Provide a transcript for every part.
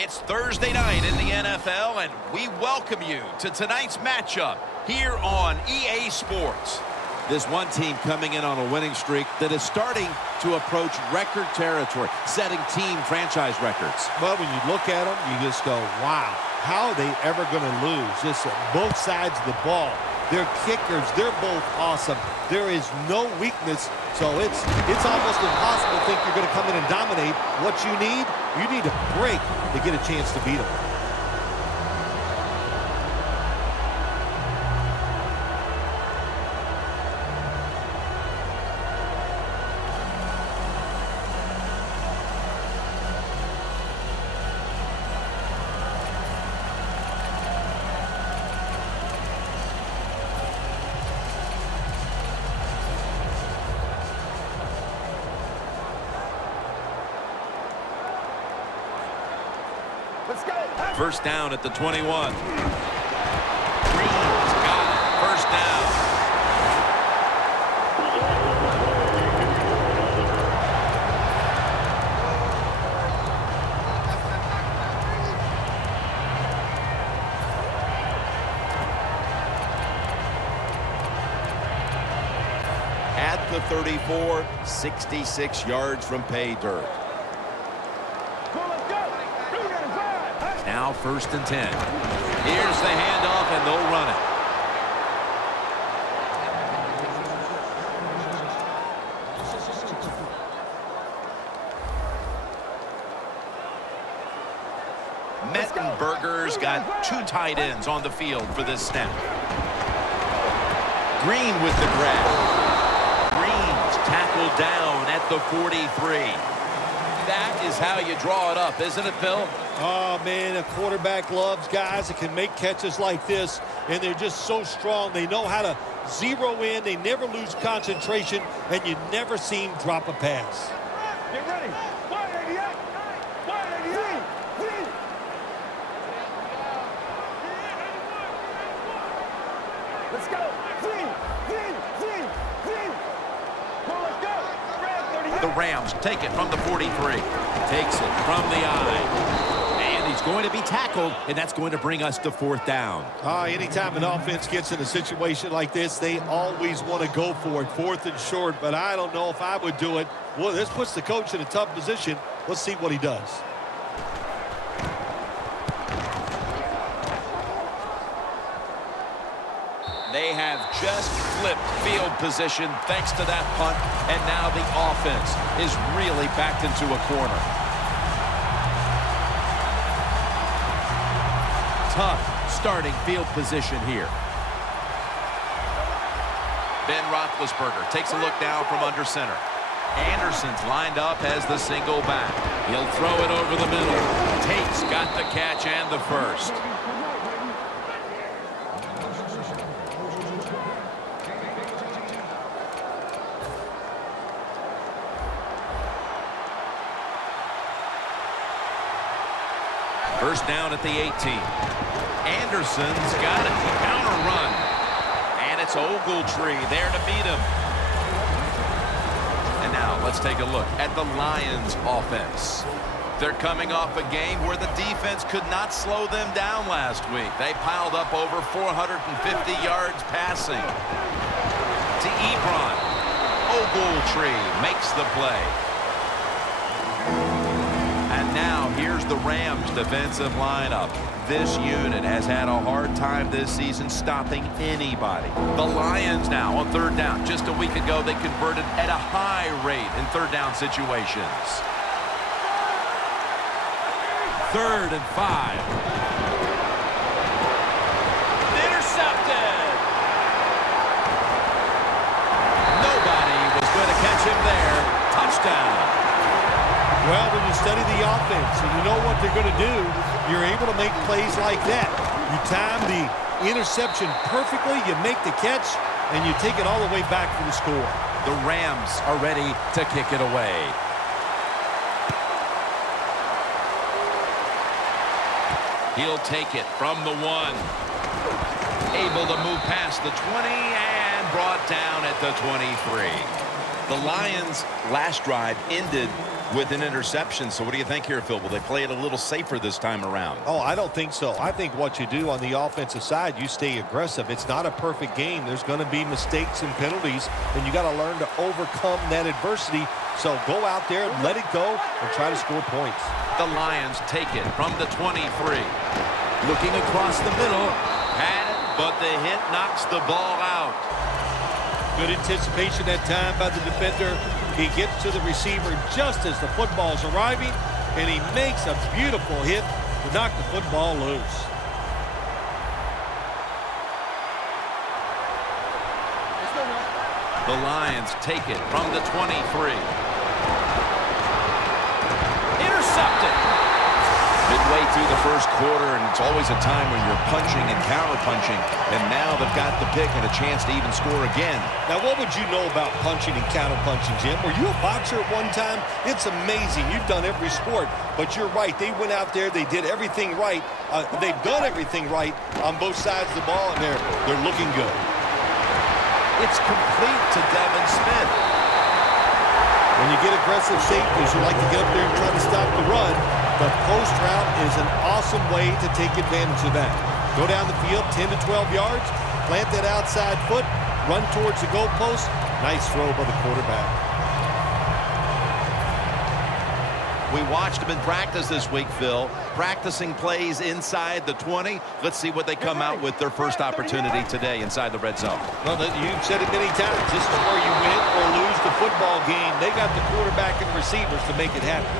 It's Thursday night in the NFL, and we welcome you to tonight's matchup here on EA Sports. This one team coming in on a winning streak that is starting to approach record territory, setting team franchise records. But when you look at them, you just go, wow, how are they ever going to lose? Just both sides of the ball. They're kickers. They're both awesome. There is no weakness, so it's almost impossible to think you're going to come in and dominate. What you need a break to get a chance to beat them. First down at the 21. Green's got it. First down. At the 34, 66 yards from pay dirt. Now first and 10. Here's the handoff, and they'll run it. Mettenberger's got two tight ends on the field for this snap. Green with the grab. Green's tackled down at the 43. That is how you draw it up, isn't it, Bill? Oh, man, a quarterback loves guys that can make catches like this, and they're just so strong. They know how to zero in. They never lose concentration, and you never see him drop a pass. Get ready. 188. 188. Let's go. The Rams take it from the 43. Takes it from the eye. And he's going to be tackled, and that's going to bring us to fourth down. Anytime an offense gets in a situation like this, they always want to go for it, fourth and short, but I don't know if I would do it. Well, this puts the coach in a tough position. Let's see what he does. They have just flipped field position thanks to that punt, and now the offense is really backed into a corner. Tough starting field position here. Ben Roethlisberger takes a look down from under center. Anderson's lined up as the single back. He'll throw it over the middle. Tate's got the catch and the first. First down at the 18. Anderson's got it. Counter run. And it's Ogletree there to beat him. And now let's take a look at the Lions offense. They're coming off a game where the defense could not slow them down last week. They piled up over 450 yards passing. To Ebron. Ogletree makes the play. And now here's the Rams defensive lineup. This unit has had a hard time this season stopping anybody. The Lions now on third down. Just a week ago, they converted at a high rate in third down situations. 3rd and 5. Intercepted. Nobody was going to catch him there. Touchdown. Well, when you study the offense and you know what they're going to do, you're able to make plays like that. You time the interception perfectly, you make the catch, and you take it all the way back for the score. The Rams are ready to kick it away. He'll take it from the 1. Able to move past the 20 and brought down at the 23. The Lions' last drive ended with an interception. So what do you think here, Phil? Will they play it a little safer this time around? Oh, I don't think so. I think what you do on the offensive side, you stay aggressive. It's not a perfect game. There's going to be mistakes and penalties, and you got to learn to overcome that adversity. So go out there, let it go, and try to score points. The Lions take it from the 23. Looking across the middle. Had it, but the hit knocks the ball out. Good anticipation that time by the defender. He gets to the receiver just as the football's arriving, and he makes a beautiful hit to knock the football loose. The Lions take it from the 23. Intercepted. Midway through the first quarter, and it's always a time when you're punching and counter-punching, and now they've got the pick and a chance to even score again. Now, what would you know about punching and counter-punching, Jim? Were you a boxer at one time? It's amazing. You've done every sport, but you're right. They went out there. They did everything right. They've done everything right on both sides of the ball, and they're looking good. It's complete to Devin Smith. When you get aggressive safeties, you like to get up there and try to stop the run. The post route is an awesome way to take advantage of that. Go down the field 10 to 12 yards, plant that outside foot, run towards the goalpost. Nice throw by the quarterback. We watched them in practice this week, Phil, practicing plays inside the 20. Let's see what they come out with their first opportunity today inside the red zone. Well, you've said it many times. This is where you win or lose the football game. They got the quarterback and receivers to make it happen.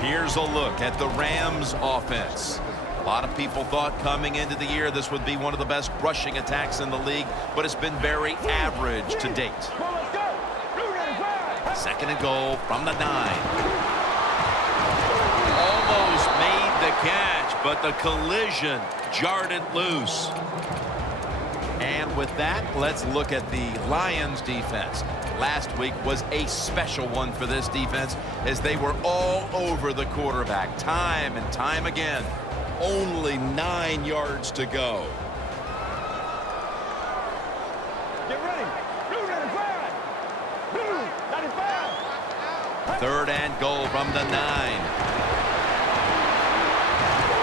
Here's a look at the Rams offense. A lot of people thought coming into the year this would be one of the best rushing attacks in the league, but it's been very average to date. Second and goal from the 9. Almost made the catch, but the collision jarred it loose. And with that, let's look at the Lions defense. Last week was a special one for this defense as they were all over the quarterback time and time again. Only 9 yards to go. Get ready. Blue 95. Blue 95. Third and goal from the 9.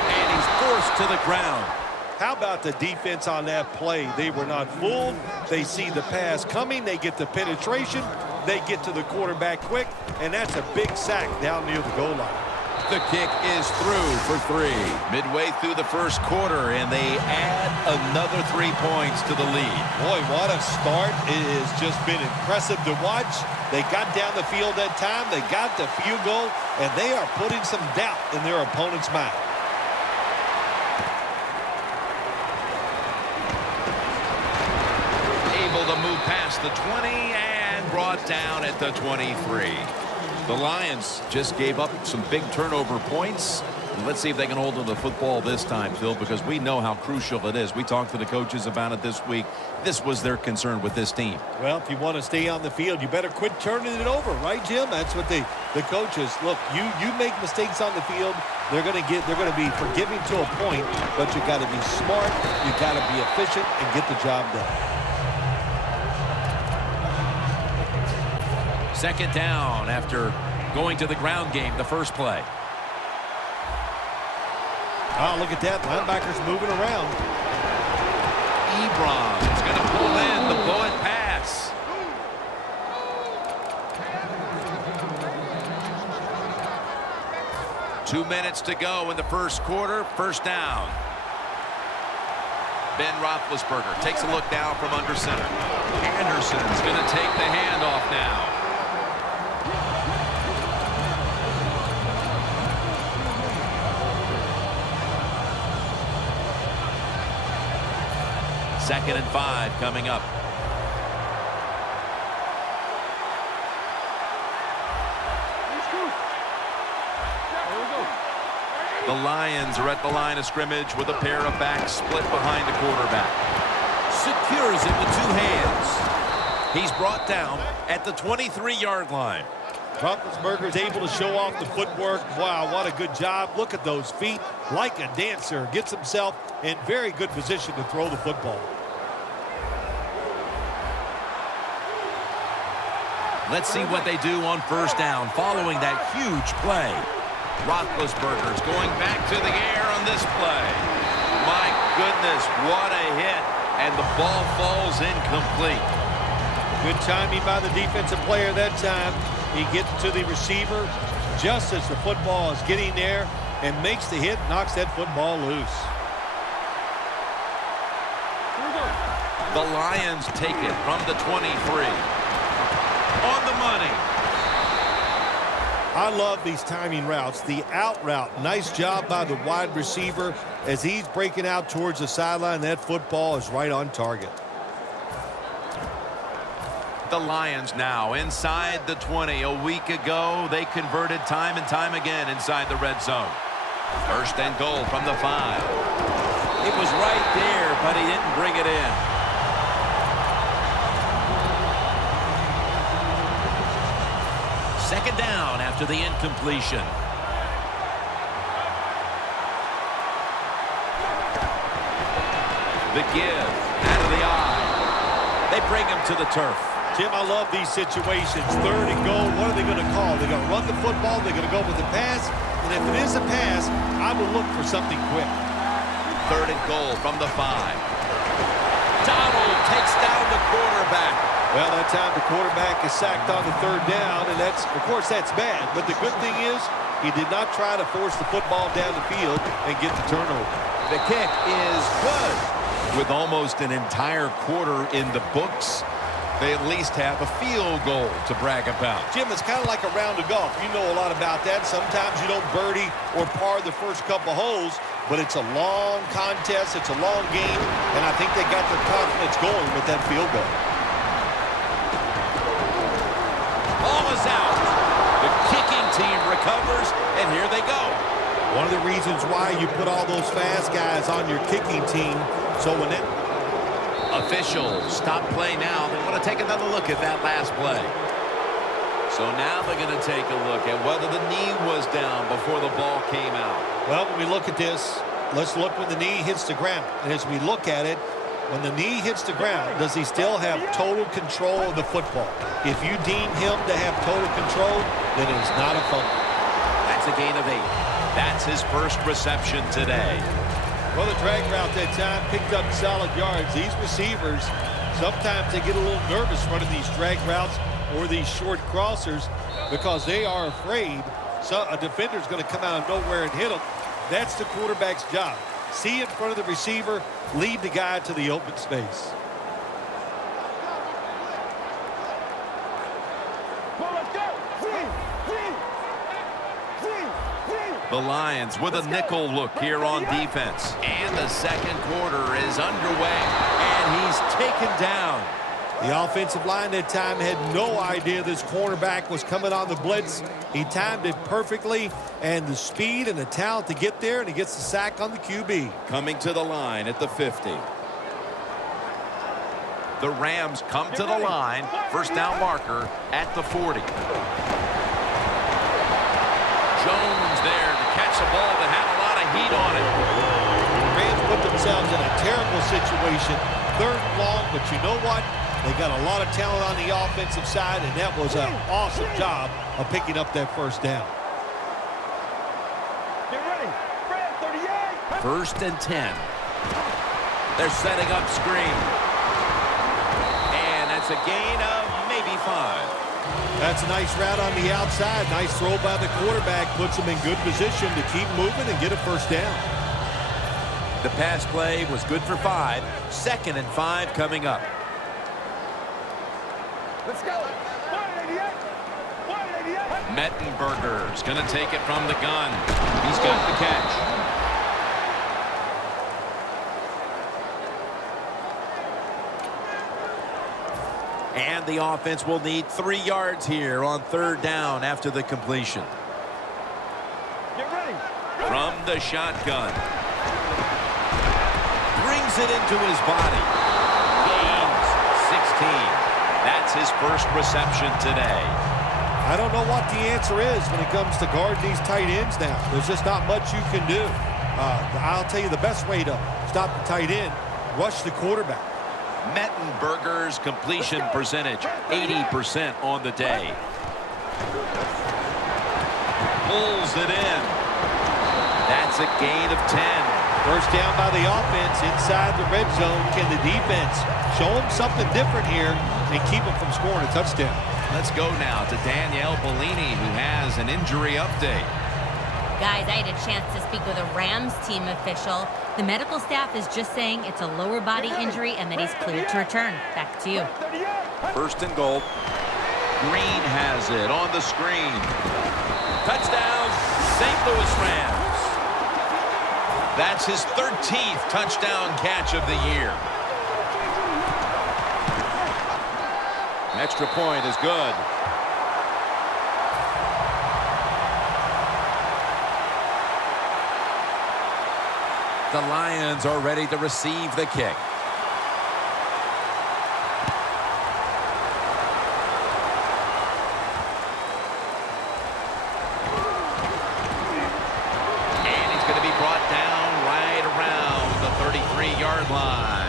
And he's forced to the ground. How about the defense on that play? They were not fooled. They see the pass coming. They get the penetration. They get to the quarterback quick, and that's a big sack down near the goal line. The kick is through for 3. Midway through the first quarter, and they add another 3 points to the lead. Boy, what a start. It has just been impressive to watch. They got down the field that time. They got the field goal, and they are putting some doubt in their opponent's mind. To move past the 20 and brought down at the 23. The Lions just gave up some big turnover points. And let's see if they can hold on to the football this time, Phil, because we know how crucial it is. We talked to the coaches about it this week. This was their concern with this team. Well, if you want to stay on the field, you better quit turning it over, right, Jim? That's what the coaches look. You make mistakes on the field, they're going to be forgiving to a point, but you got to be smart, you got to be efficient, and get the job done. Second down after going to the ground game the first play. Oh, look at that. Linebacker's moving around. Ebron's going to pull in the bullet pass. Two minutes to go in the first quarter. First down. Ben Roethlisberger takes a look now from under center. Anderson's going to take the handoff now. Second and 5 coming up. The Lions are at the line of scrimmage with a pair of backs split behind the quarterback. Secures it with 2 hands. He's brought down at the 23-yard line. Roethlisberger's able to show off the footwork. Wow, what a good job. Look at those feet. Like a dancer. Gets himself in very good position to throw the football. Let's see what they do on first down following that huge play. Roethlisberger's going back to the air on this play. My goodness, what a hit. And the ball falls incomplete. Good timing by the defensive player that time. He gets to the receiver just as the football is getting there and makes the hit, knocks that football loose. The Lions take it from the 23. On the money. I love these timing routes. The out route, nice job by the wide receiver as he's breaking out towards the sideline. That football is right on target. The Lions now inside the 20. A week ago, they converted time and time again inside the red zone. First and goal from the 5. It was right there, but he didn't bring it in. Second down after the incompletion. The give out of the eye. They bring him to the turf. Jim, I love these situations. Third and goal, what are they going to call? They're going to run the football, they're going to go with the pass, and if it is a pass, I will look for something quick. Third and goal from the 5. Donald takes down the quarterback. Well, that time the quarterback is sacked on the third down, and that's, of course, that's bad. But the good thing is he did not try to force the football down the field and get the turnover. The kick is good. With almost an entire quarter in the books, they at least have a field goal to brag about. Jim, it's kind of like a round of golf. You know a lot about that. Sometimes you don't birdie or par the first couple holes, but it's a long contest. It's a long game, and I think they got their confidence going with that field goal. Ball is out. The kicking team recovers, and here they go. One of the reasons why you put all those fast guys on your kicking team, so when that... Officials stop play now. They want to take another look at that last play. So now they're going to take a look at whether the knee was down before the ball came out. Well, when we look at this, let's look when the knee hits the ground. And as we look at it, when the knee hits the ground, does he still have total control of the football? If you deem him to have total control, then it is not a fumble. That's a gain of 8. That's his first reception today. Well, the drag route that time picked up solid yards. These receivers, sometimes they get a little nervous running these drag routes or these short crossers because they are afraid a defender's going to come out of nowhere and hit them. That's the quarterback's job. See in front of the receiver, lead the guy to the open space. The Lions with a nickel look here on defense. And the second quarter is underway, and he's taken down. The offensive line that time had no idea this cornerback was coming on the blitz. He timed it perfectly, and the speed and the talent to get there, and he gets the sack on the QB. Coming to the line at the 50. The Rams come to the line. First down marker at the 40. Jones there to catch a ball that had a lot of heat on it. The Rams put themselves in a terrible situation. Third and long, but you know what? They got a lot of talent on the offensive side, and that was an awesome job of picking up that first down. Get ready. Fred, 38. First and 10. They're setting up screen. And that's a gain of maybe 5. That's a nice route on the outside. Nice throw by the quarterback. Puts him in good position to keep moving and get a first down. The pass play was good for 5. Second and 5 coming up. Let's go. 188. 188. Mettenberger's going to take it from the gun. He's got the catch. And the offense will need 3 yards here on third down after the completion. Get ready. From the shotgun. Brings it into his body. Gains 16. That's his first reception today. I don't know what the answer is when it comes to guarding these tight ends now. There's just not much you can do. I'll tell you the best way to stop the tight end, rush the quarterback. Mettenberger's completion percentage, 80% on the day. Pulls it in. That's a gain of 10. First down by the offense inside the red zone. Can the defense show them something different here and keep them from scoring a touchdown? Let's go now to Danielle Bellini, who has an injury update. Guys, I had a chance to speak with a Rams team official. The medical staff is just saying it's a lower body injury and that he's cleared to return. Back to you. First and goal. Green has it on the screen. Touchdown, St. Louis Rams. That's his 13th touchdown catch of the year. Extra point is good. The Lions are ready to receive the kick. And he's going to be brought down right around the 33-yard line.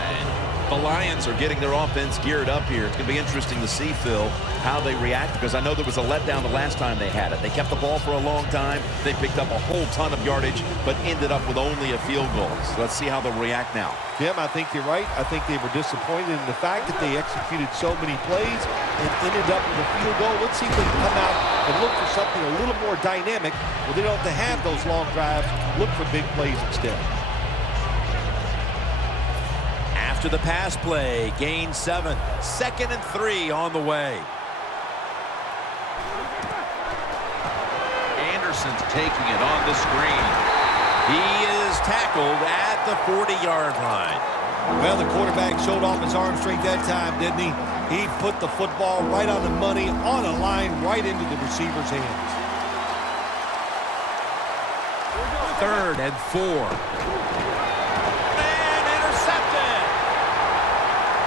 The Lions are getting their offense geared up here. It's going to be interesting to see, Phil, how they react, because I know there was a letdown the last time they had it. They kept the ball for a long time. They picked up a whole ton of yardage, but ended up with only a field goal. So let's see how they'll react now. Jim, I think you're right. I think they were disappointed in the fact that they executed so many plays and ended up with a field goal. Let's see if they can come out and look for something a little more dynamic where they don't have to have those long drives. Look for big plays instead. After the pass play, gain 7. 2nd and 3 on the way. Anderson's taking it on the screen. He is tackled at the 40-yard line. Well, the quarterback showed off his arm strength that time, didn't he? He put the football right on the money, on a line, right into the receiver's hands. 3rd and 4.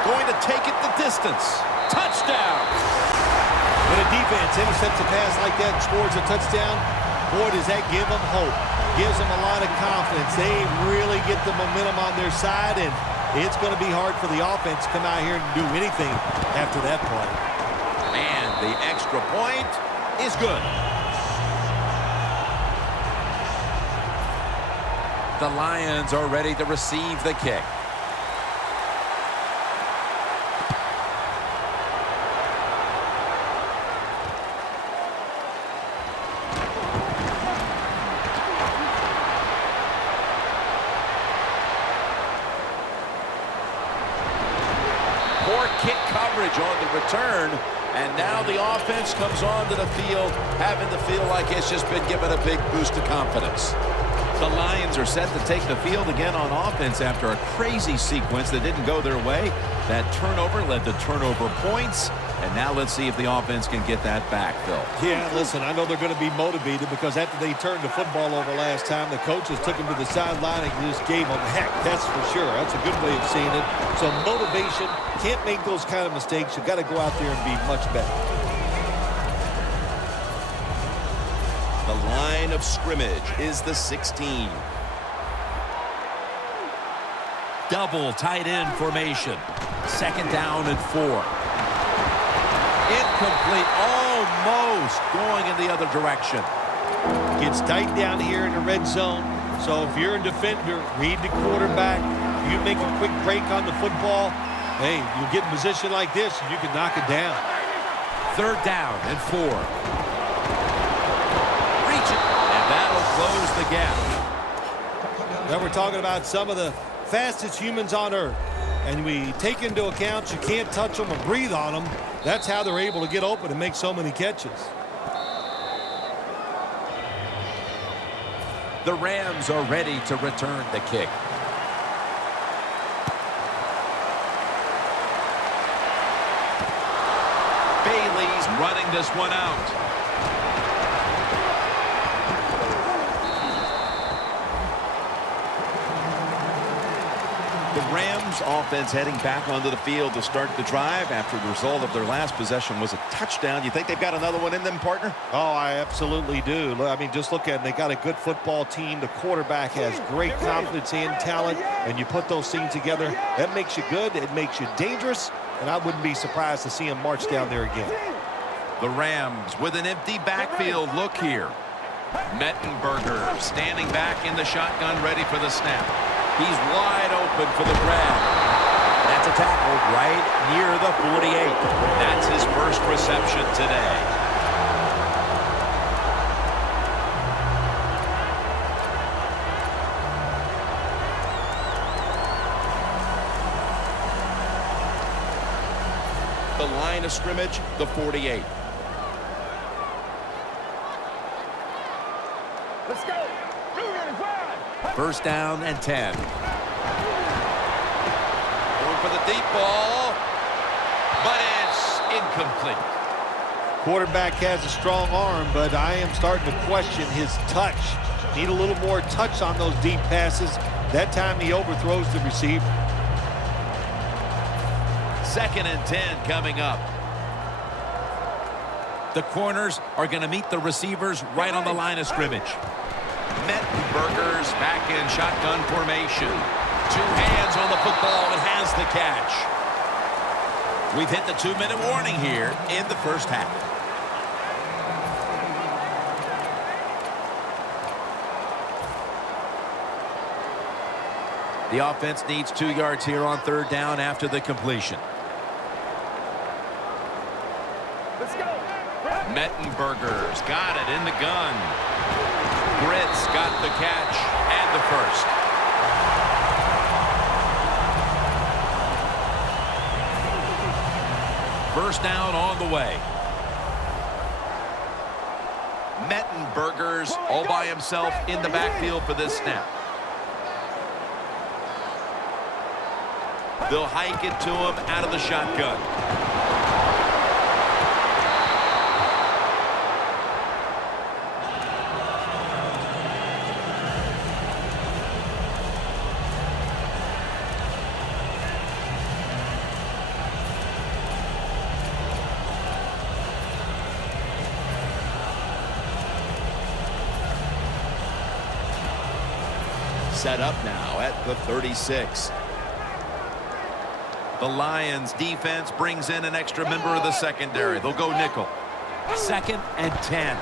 Going to take it the distance. Touchdown. When a defense intercepts a pass like that and scores a touchdown, boy, does that give them hope. Gives them a lot of confidence. They really get the momentum on their side, and it's going to be hard for the offense to come out here and do anything after that play. And the extra point is good. The Lions are ready to receive the kick. Poor kick coverage on the return, and now the offense comes onto the field having to feel like it's just been given a big boost of confidence. The Lions are set to take the field again on offense after a crazy sequence that didn't go their way. That turnover led to turnover points, and now let's see if the offense can get that back, Phil. Yeah, listen, I know they're going to be motivated because after they turned the football over last time, the coaches took them to the sideline and just gave them heck, that's for sure. That's a good way of seeing it. So motivation, can't make those kind of mistakes. You've got to go out there and be much better. The line of scrimmage is the 16. Double tight end formation. 2nd down and 4. Incomplete, almost going in the other direction. Gets tight down here in the red zone. So if you're a defender, read the quarterback. You make a quick break on the football. Hey, you get in a position like this, you can knock it down. 3rd down and 4. Reach it, and that'll close the gap. Now we're talking about some of the fastest humans on earth. And we take into account you can't touch them or breathe on them. That's how they're able to get open and make so many catches. The Rams are ready to return the kick. Bailey's running this one out. The Rams offense heading back onto the field to start the drive after the result of their last possession was a touchdown. You think they've got another one in them, partner? Oh, I absolutely do. I mean, just look at it. They got a good football team. The quarterback has great confidence and talent, and you put those things together, that makes you good. It makes you dangerous, and I wouldn't be surprised to see him march down there again. The Rams with an empty backfield look here. Mettenberger standing back in the shotgun, ready for the snap. He's wide open for the grab. That's a tackle right near the 48. That's his first reception today. The line of scrimmage, the 48. Let's go. First down and 10. Going for the deep ball, but it's incomplete. Quarterback has a strong arm, but I am starting to question his touch. Need a little more touch on those deep passes. That time he overthrows the receiver. Second and 10 coming up. The corners are going to meet the receivers right on the line of scrimmage. Mettenberger's back in shotgun formation. Two hands on the football and has the catch. We've hit the 2-minute warning here in the first half. The offense needs 2 yards here on third down after the completion. Let's go. Mettenberger's got it in the gun. Britt's got the catch and the first. First down on the way. Mettenberger's all by himself in the backfield for this snap. They'll hike it to him out of the shotgun. Set up now at the 36. The Lions defense brings in an extra member of the secondary. They'll go nickel. Second and 10.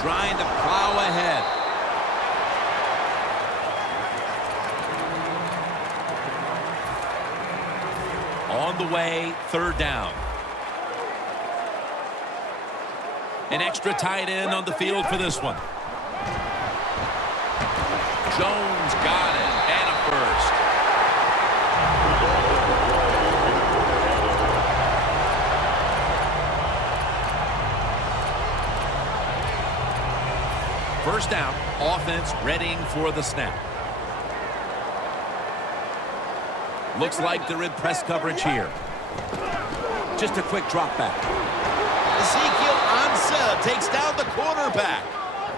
Trying to plow ahead. On the way, third down. An extra tight end on the field for this one. Jones got it, and a first. First down, offense readying for the snap. Looks like they're in press coverage here. Just a quick drop back. Ezekiel Ansah takes down the quarterback.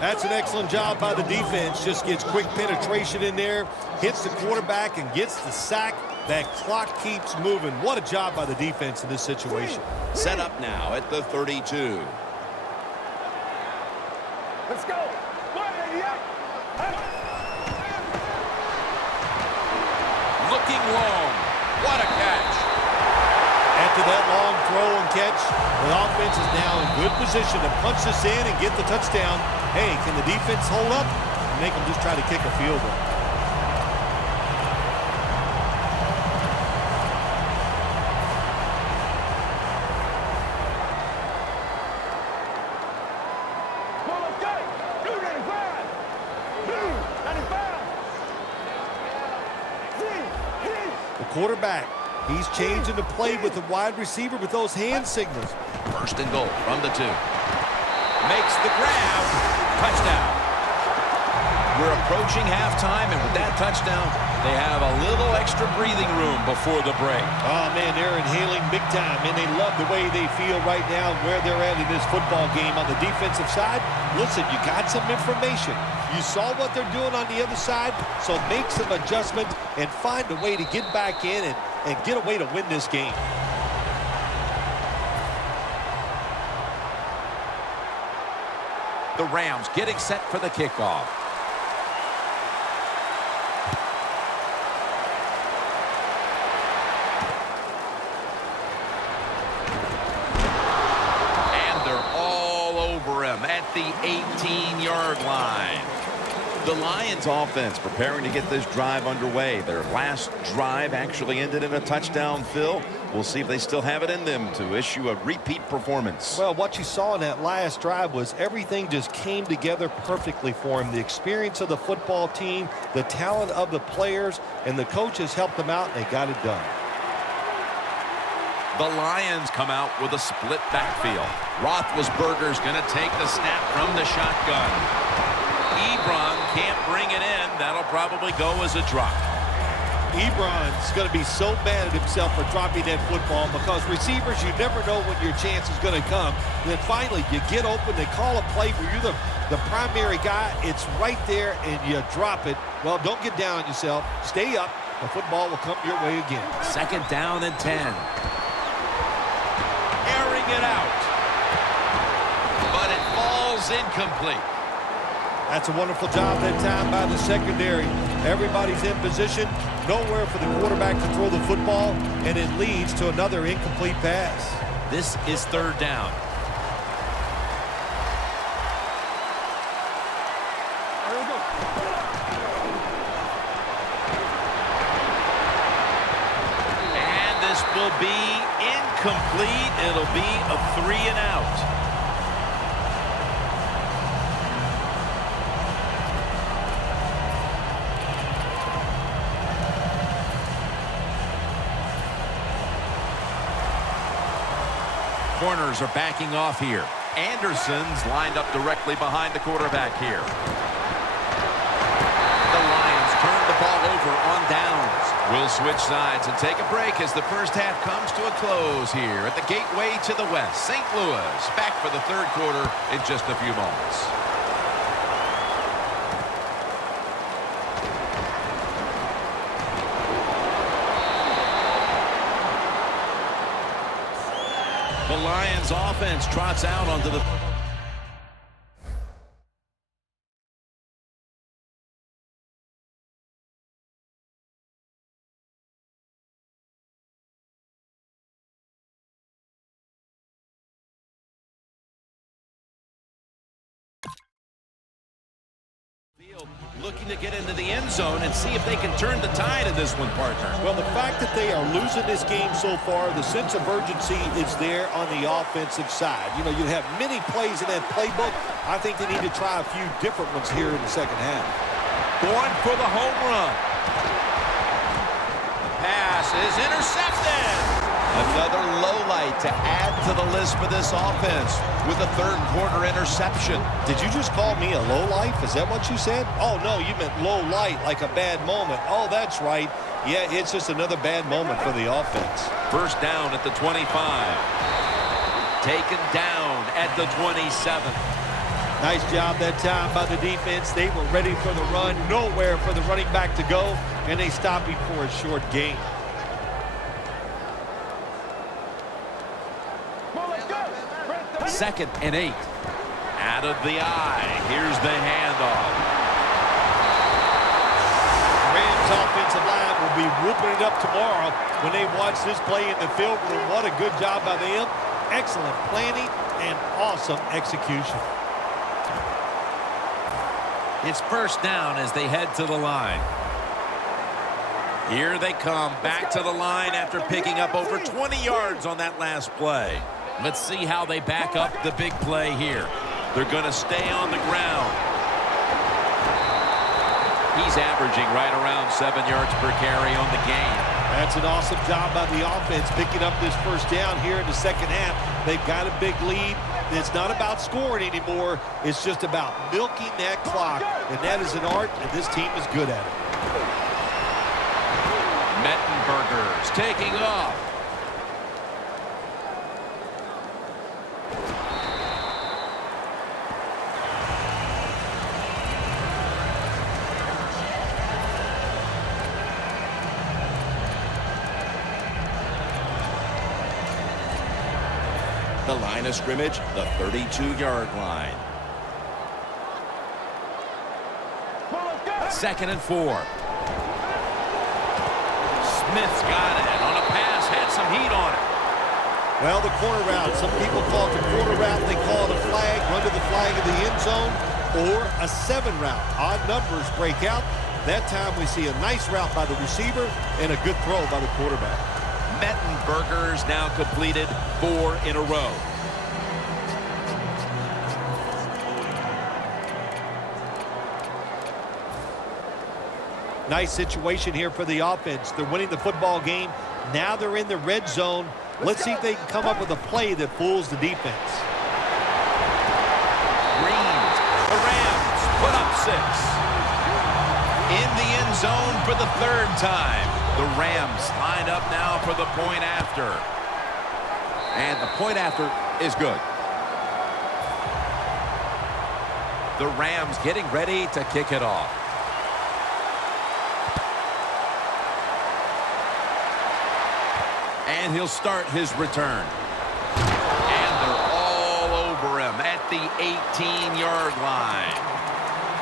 That's an excellent job by the defense. Just gets quick penetration in there, hits the quarterback, and gets the sack. That clock keeps moving. What a job by the defense in this situation. Set up now at the 32. Let's go. 188. Looking long. What a catch. After that long throw and catch, the offense is now in good position to punch this in and get the touchdown. Hey, can the defense hold up? Make them just try to kick a field goal. Well, let's go. 295. 295. The quarterback, he's changing the play with the wide receiver with those hand signals. First and goal from the 2. Makes the grab. Touchdown. We're approaching halftime, and with that touchdown, they have a little extra breathing room before the break. Oh, man, they're inhaling big time, and they love the way they feel right now and where they're at in this football game. On the defensive side, listen, you got some information. You saw what they're doing on the other side, so make some adjustments and find a way to get back in and get a way to win this game. The Rams getting set for the kickoff. And they're all over him at the 18-yard line. The Lions offense preparing to get this drive underway. Their last drive actually ended in a touchdown, Phil. We'll see if they still have it in them to issue a repeat performance. Well, what you saw in that last drive was everything just came together perfectly for him. The experience of the football team, the talent of the players, and the coaches helped them out, and they got it done. The Lions come out with a split backfield. Roethlisberger's going to take the snap from the shotgun. Ebron can't bring it in. That'll probably go as a drop. Ebron's going to be so mad at himself for dropping that football because receivers, you never know when your chance is going to come. And then finally, you get open, they call a play where you're the primary guy. It's right there, and you drop it. Well, don't get down on yourself. Stay up. The football will come your way again. 2nd down and 10. Airing it out. But it falls incomplete. That's a wonderful job that time by the secondary. Everybody's in position, nowhere for the quarterback to throw the football, and it leads to another incomplete pass. This is 3rd down. And this will be incomplete. It'll be a 3-and-out. Corners are backing off here. Anderson's lined up directly behind the quarterback here. The Lions turn the ball over on downs. We'll switch sides and take a break as the first half comes to a close here at the gateway to the west. St. Louis back for the 3rd quarter in just a few moments. The Lions offense trots out onto the... looking to get into the end zone and see if they can turn the tide in this one, partner. Well, the fact that they are losing this game so far, the sense of urgency is there on the offensive side. You know, you have many plays in that playbook. I think they need to try a few different ones here in the second half. Going for the home run. Pass is intercepted. Another low light to add to the list for this offense with a 3rd quarter interception. Did you just call me a low life? Is that what you said? Oh, no, you meant low light, like a bad moment. Oh, that's right. Yeah, it's just another bad moment for the offense. 1st down at the 25. Taken down at the 27. Nice job that time by the defense. They were ready for the run, nowhere for the running back to go, and they stopped him for a short gain. 2nd and 8. Out of the eye. Here's the handoff. Rams offensive line will be whooping it up tomorrow when they watch this play in the field room. What a good job by them. Excellent planning and awesome execution. It's 1st down as they head to the line. Here they come back to the line after picking up over 20 yards on that last play. Let's see how they back up the big play here. They're going to stay on the ground. He's averaging right around 7 yards per carry on the game. That's an awesome job by the offense picking up this 1st down here in the second half. They've got a big lead. It's not about scoring anymore. It's just about milking that clock, and that is an art, and this team is good at it. Mettenberger's taking off. The line of scrimmage, the 32-yard line. Second and 4. Smith's got it. On a pass, had some heat on it. Well, the corner route. Some people call it the corner route. They call it a flag. Run to the flag of the end zone. Or a 7 route. Odd numbers break out. That time we see a nice route by the receiver and a good throw by the quarterback. Mettenberger's now completed 4 in a row. Nice situation here for the offense. They're winning the football game. Now they're in the red zone. Let's see if they can come up with a play that fools the defense. Green. The Rams put up 6. In the end zone for the 3rd time. The Rams line up now for the point after. And the point after is good. The Rams getting ready to kick it off. And he'll start his return. And they're all over him at the 18-yard line.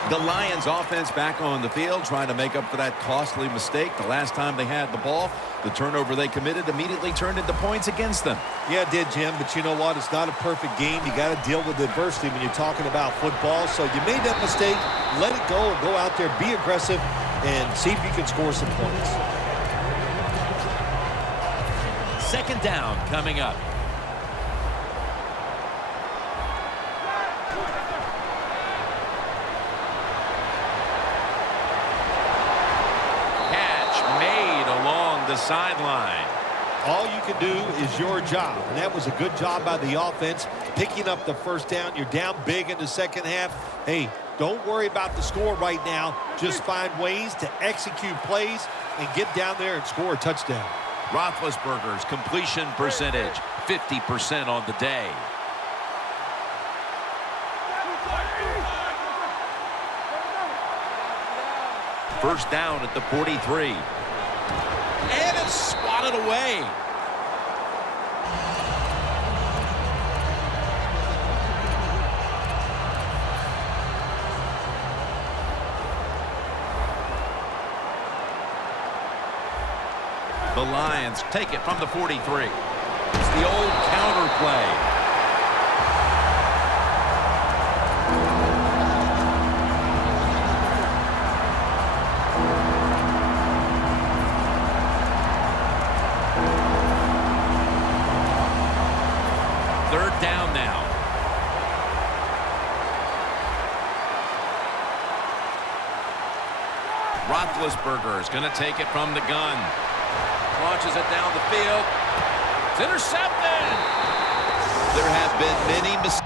The Lions offense back on the field trying to make up for that costly mistake. The last time they had the ball, the turnover they committed immediately turned into points against them. Yeah, it did, Jim, but you know what? It's not a perfect game. You got to deal with adversity when you're talking about football. So you made that mistake, let it go, and go out there, be aggressive, and see if you can score some points. Second down coming up. Catch made along the sideline. All you can do is your job, and that was a good job by the offense, picking up the first down. You're down big in the second half. Hey, don't worry about the score right now. Just find ways to execute plays and get down there and score a touchdown. Roethlisberger's completion percentage, 50% on the day. First down at the 43. And it's swatted away. The Lions take it from the 43. It's the old counter play. Third down now. Roethlisberger is going to take it from the gun. Launches it down the field. It's intercepted. There have been many mistakes.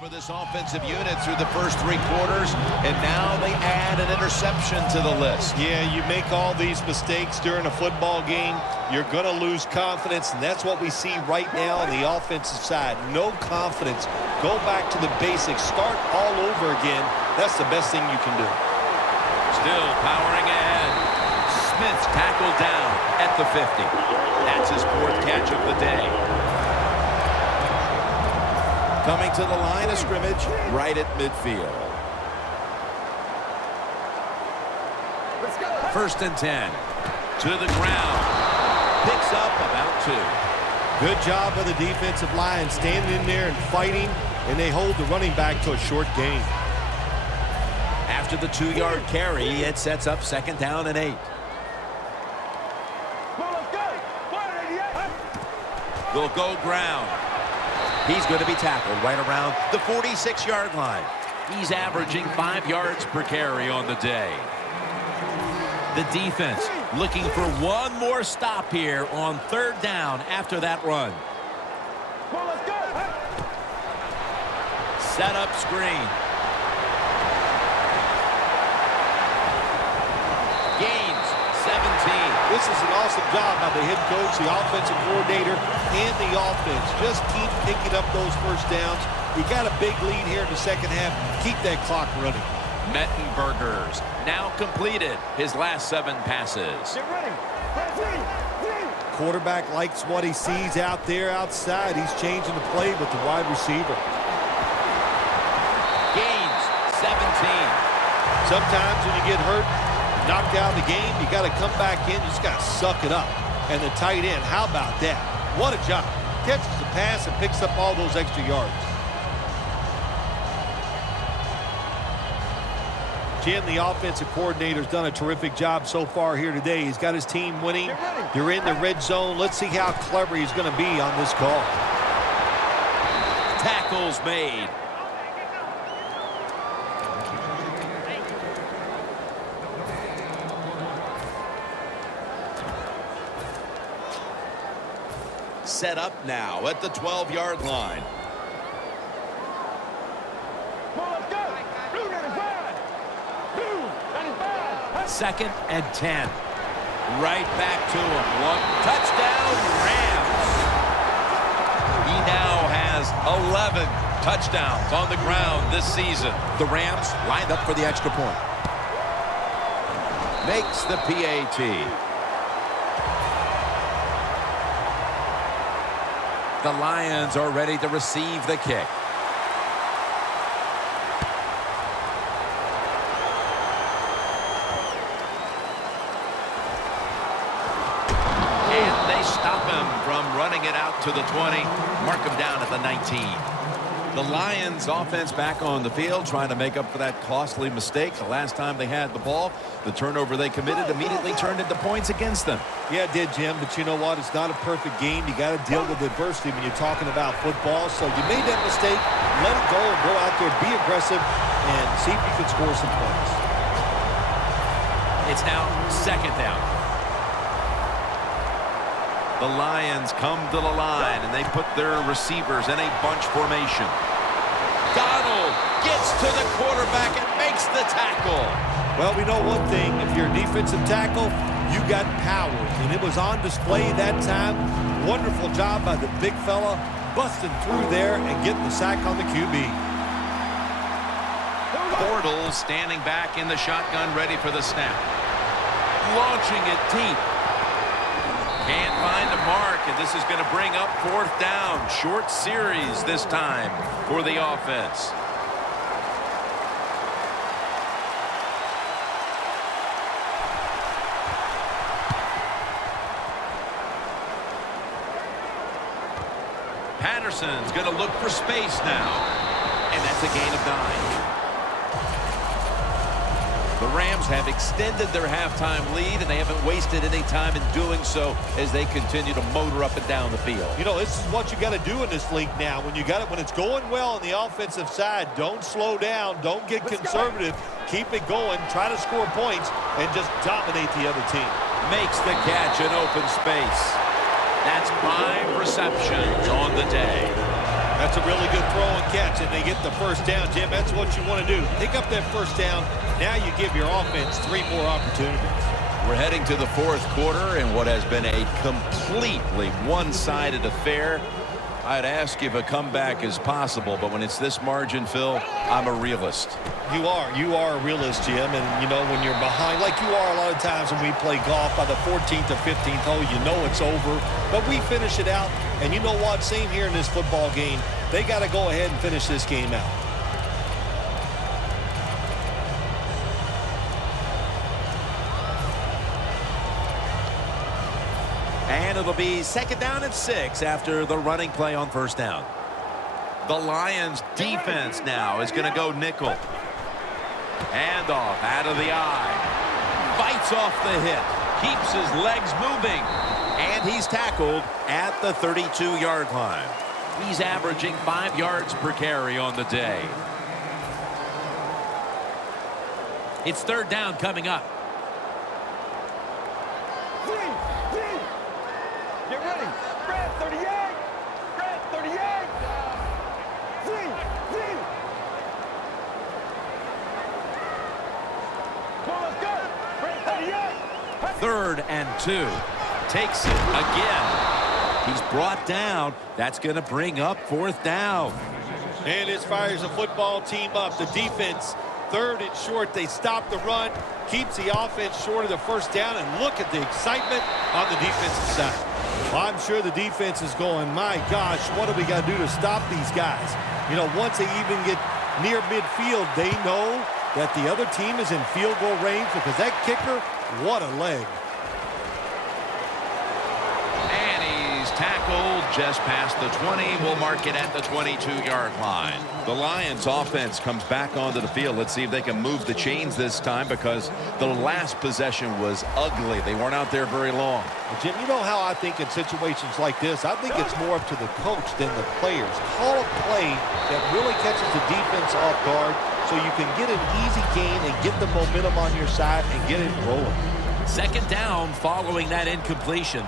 For this offensive unit through the first 3 quarters, and now they add an interception to the list. Yeah, you make all these mistakes during a football game, you're going to lose confidence, and that's what we see right now on the offensive side. No confidence. Go back to the basics. Start all over again. That's the best thing you can do. Still powering ahead. Smith's tackled down at the 50. That's his 4th catch of the day. Coming to the line of scrimmage right at midfield. Let's go. First and 10. To the ground. Picks up about 2. Good job by the defensive line standing in there and fighting, and they hold the running back to a short gain. After the 2-yard carry, it sets up second down and 8. They'll go ground. He's going to be tackled right around the 46-yard line. He's averaging 5 yards per carry on the day. The defense looking for one more stop here on 3rd down after that run. Set up screen. This is an awesome job by the head coach, the offensive coordinator, and the offense. Just keep picking up those first downs. You got a big lead here in the second half. Keep that clock running. Mettenberger's now completed his last 7 passes. Get ready. Three. Quarterback likes what he sees out there outside. He's changing the play with the wide receiver. Gains 17. Sometimes when you get hurt, knocked out of the game, you got to come back in. You just got to suck it up. And the tight end, how about that? What a job. Catches the pass and picks up all those extra yards. Jim, the offensive coordinator's done a terrific job so far here today. He's got his team winning. They're in the red zone. Let's see how clever he's going to be on this call. Tackles made. Set up now at the 12-yard line. Second and 10. Right back to him. One touchdown, Rams. He now has 11 touchdowns on the ground this season. The Rams lined up for the extra point. Makes the PAT. The Lions are ready to receive the kick. Stop him from running it out to the 20. Mark him down at the 19. The Lions offense back on the field trying to make up for that costly mistake. The last time they had the ball, the turnover they committed immediately turned into points against them. Yeah, it did, Jim, but you know what? It's not a perfect game. You got to deal with adversity when you're talking about football. So you made that mistake. Let it go and go out there, be aggressive, and see if you can score some points. It's now second down. The Lions come to the line, and they put their receivers in a bunch formation. Donald gets to the quarterback and makes the tackle. Well, we know one thing. If you're a defensive tackle, you got power, and it was on display that time. Wonderful job by the big fella, busting through there and getting the sack on the QB. Bortles standing back in the shotgun, ready for the snap. Launching it deep. Can't find a mark, and this is going to bring up fourth down. Short series this time for the offense. Patterson's going to look for space now, and that's a gain of 9. The Rams have extended their halftime lead, and they haven't wasted any time in doing so as they continue to motor up and down the field. You know, this is what you got to do in this league now. When it's going well on the offensive side, don't slow down, don't get conservative. Keep it going, try to score points, and just dominate the other team. Makes the catch in open space. That's 5 receptions on the day. That's a really good throw and catch, and they get the first down, Jim. That's what you want to do. Pick up that first down. Now you give your offense 3 more opportunities. We're heading to the fourth quarter in what has been a completely one-sided affair. I'd ask if a comeback is possible, but when it's this margin, Phil, I'm a realist. You are a realist, Jim, and you know when you're behind, like you are a lot of times when we play golf, by the 14th or 15th hole, you know it's over, but we finish it out, and you know what, same here in this football game, they got to go ahead and finish this game out. And it'll be second down and 6 after the running play on first down. The Lions defense now is going to go nickel. Handoff out of the eye. Bites off the hit. Keeps his legs moving. And he's tackled at the 32-yard line. He's averaging 5 yards per carry on the day. It's third down coming up. Get ready. Grab 38. Grab 38. Come on, let's go. Grab 38. 3rd and 2. Takes it again. He's brought down. That's going to bring up 4th down. And this fires the football team up. The defense, 3rd and short. They stop the run, keeps the offense short of the 1st down, and look at the excitement on the defensive side. Well, I'm sure the defense is going, my gosh, what do we got to do to stop these guys? You know, once they even get near midfield, they know that the other team is in field goal range because that kicker, what a leg. Tackled just past the 20. We'll mark it at the 22-yard line. The Lions offense comes back onto the field. Let's see if they can move the chains this time because the last possession was ugly. They weren't out there very long. Well, Jim, you know how I think in situations like this, I think it's more up to the coach than the players. Call a play that really catches the defense off guard so you can get an easy gain and get the momentum on your side and get it rolling. 2nd down following that incompletion.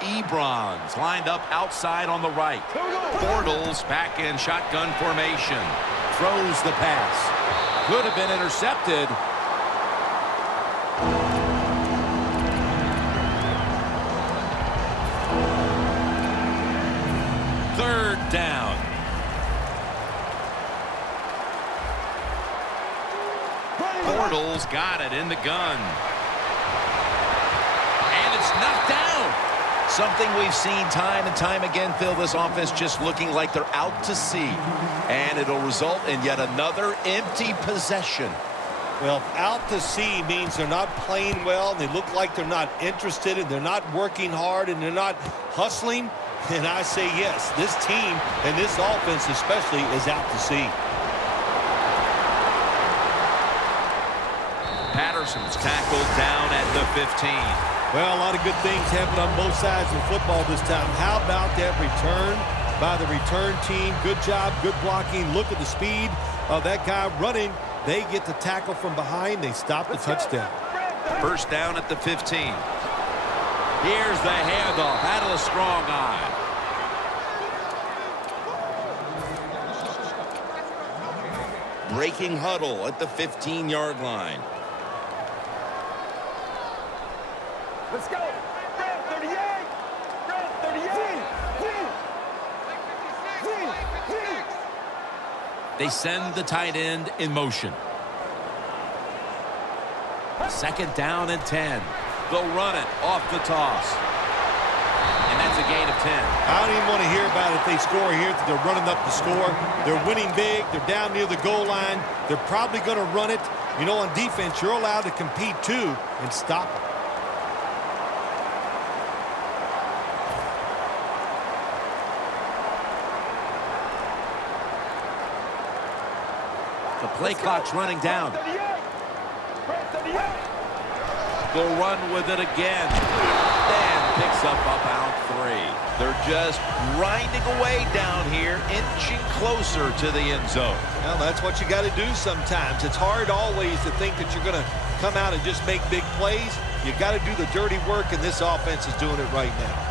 Ebron's lined up outside on the right. Bortles back in shotgun formation. Throws the pass. Could have been intercepted. Third down. Bortles got it in the gun. And it's knocked down. Something we've seen time and time again, Phil, this offense just looking like they're out to sea. And it'll result in yet another empty possession. Well, out to sea means they're not playing well, and they look like they're not interested, and they're not working hard, and they're not hustling. And I say yes, this team and this offense especially is out to sea. Patterson's tackled down at the 15. Well, a lot of good things happen on both sides of football this time. How about that return by the return team? Good job, good blocking. Look at the speed of that guy running. They get the tackle from behind. They stop the touchdown. 1st down at the 15. Here's the handoff out of the strong eye. Breaking huddle at the 15-yard line. Let's go. Red 38. Red 38. They send the tight end in motion. 2nd down and 10. They'll run it off the toss. And that's a gain of 10. I don't even want to hear about it if they score here. They're running up the score. They're winning big. They're down near the goal line. They're probably going to run it. You know, on defense, you're allowed to compete too and stop it. The play clock's running down. They'll run with it again. Dan picks up about 3. They're just grinding away down here, inching closer to the end zone. Well, that's what you got to do sometimes. It's hard always to think that you're going to come out and just make big plays. You got to do the dirty work, and this offense is doing it right now.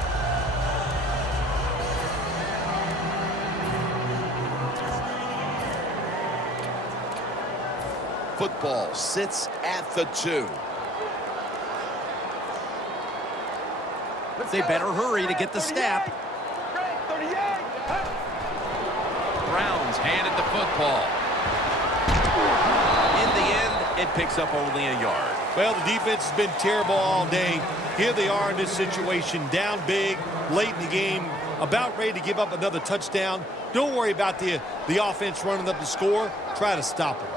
Football sits at the 2. They better hurry to get the snap. Browns handed the football. In the end, it picks up only a yard. Well, the defense has been terrible all day. Here they are in this situation, down big, late in the game, about ready to give up another touchdown. Don't worry about the offense running up the score. Try to stop it.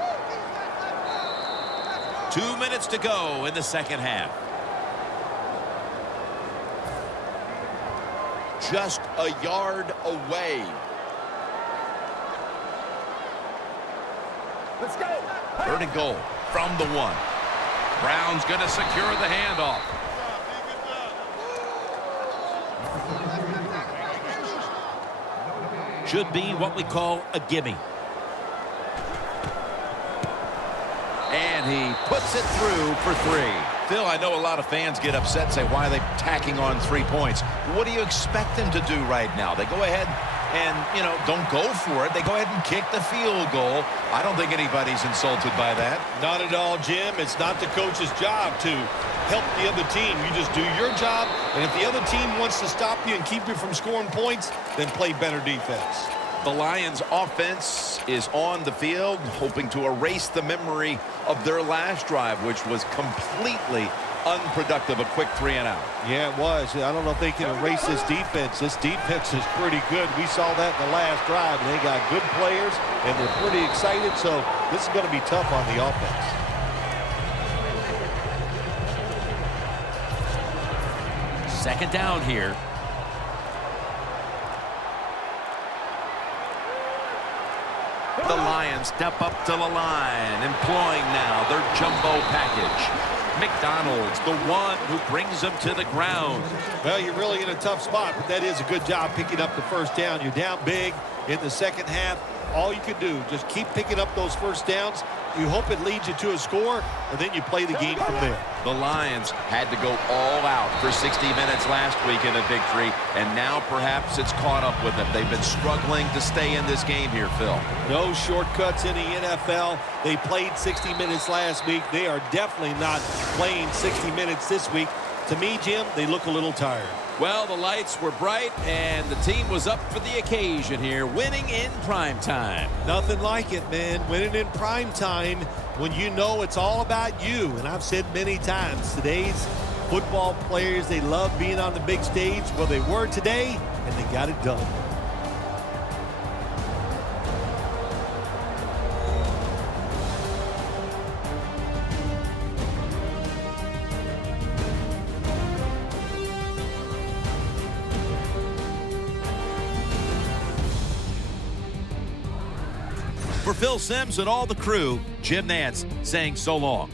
2 minutes to go in the 2nd half. Just a yard away. Let's go. 3rd and goal from the 1. Brown's going to secure the handoff. Should be what we call a gimme. And he puts it through for 3. Phil, I know a lot of fans get upset and say, why are they tacking on 3 points? What do you expect them to do right now? They go ahead and, don't go for it. They go ahead and kick the field goal. I don't think anybody's insulted by that. Not at all, Jim. It's not the coach's job to help the other team. You just do your job, and if the other team wants to stop you and keep you from scoring points, then play better defense. The Lions offense is on the field, hoping to erase the memory of their last drive, which was completely unproductive, a quick 3 and out. Yeah, it was. I don't know if they can erase this defense. This defense is pretty good. We saw that in the last drive, and they got good players, and they're pretty excited, so this is going to be tough on the offense. Second down here. The Lions step up to the line, employing now their jumbo package. McDonald's, the one who brings them to the ground. Well, you're really in a tough spot, but that is a good job picking up the first down. You're down big in the second half. All you can do, just keep picking up those first downs. You hope it leads you to a score, and then you play the game from there. The Lions had to go all out for 60 minutes last week in a victory, and now perhaps it's caught up with them. They've been struggling to stay in this game here, Phil. No shortcuts in the NFL. They played 60 minutes last week. They are definitely not playing 60 minutes this week. To me, Jim, they look a little tired. Well, the lights were bright, and the team was up for the occasion here, winning in prime time. Nothing like it, man. Winning in prime time when you know it's all about you. And I've said many times, today's football players, they love being on the big stage. Well, they were today, and they got it done. For Phil Simms and all the crew, Jim Nantz saying so long.